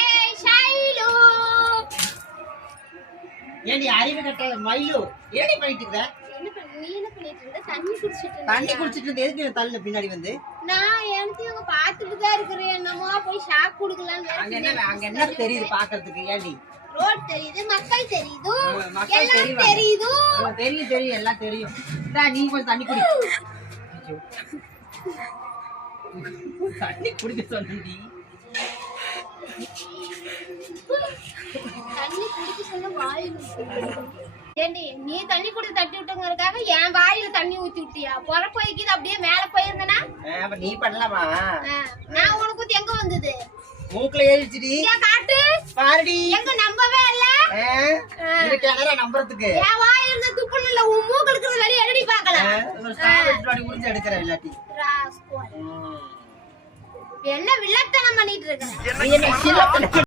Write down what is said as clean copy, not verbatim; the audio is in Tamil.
ஏய் ஷைலு, ஏண்டி அறிவு கட்ட மயிலு ஏடி பண்ணிட்டு இருக்க? நீ என்ன பண்ணிட்டு இருந்த? தண்ணி குடிச்சிட்டு இருந்த. தண்ணி குடிச்சிட்டு இருந்த எதுக்கு தள்ள பின்னாடி வந்து? நான் எனக்கு பாத்துட்டு தான் இருக்கிறேன். என்னமோ போய் ஷாக் குடுக்கலாம்னு. அங்க என்ன தெரியுது பாக்குறதுக்கு? ஏடி ரோட் தெரியுது, மக்கள் தெரியுது, மக்கள் எல்லாம் தெரியுது. தெரியும் எல்லாம் தெரியும். நீ கொஞ்சம் தண்ணி குடி. தண்ணி குடிக்க சொன்னி. தண்ணி குடிக்க சொன்ன வாயில ஏண்டி நீ தண்ணி குடிச்சு தட்டி விட்டுங்கிறதுக்காக என் வாயில தண்ணி ஊத்தி விட்டியா? பொறப்பு வைக்கிது அப்படியே மேல போயிருந்தனா நீ பண்ணலாமா? நான் உனக்கு ஊத்தி எங்க வந்தது? மூக்குல ஏறிச்சுடி. காட்டு பாருடி. எங்க நம்பவே இல்ல. கேனரா நம்பறதுக்கு என் வாயில இருந்து துப்புன்னு இல்ல, உன் மூக்கு இருக்கிறது வெளிய எடுடி பார்க்கலாம். ஒரு ஸ்டார்ட் உறிஞ்சு எடுக்கற இல்லாட்டி என்ன வில்லத்தனம் பண்ணிட்டு இருக்க?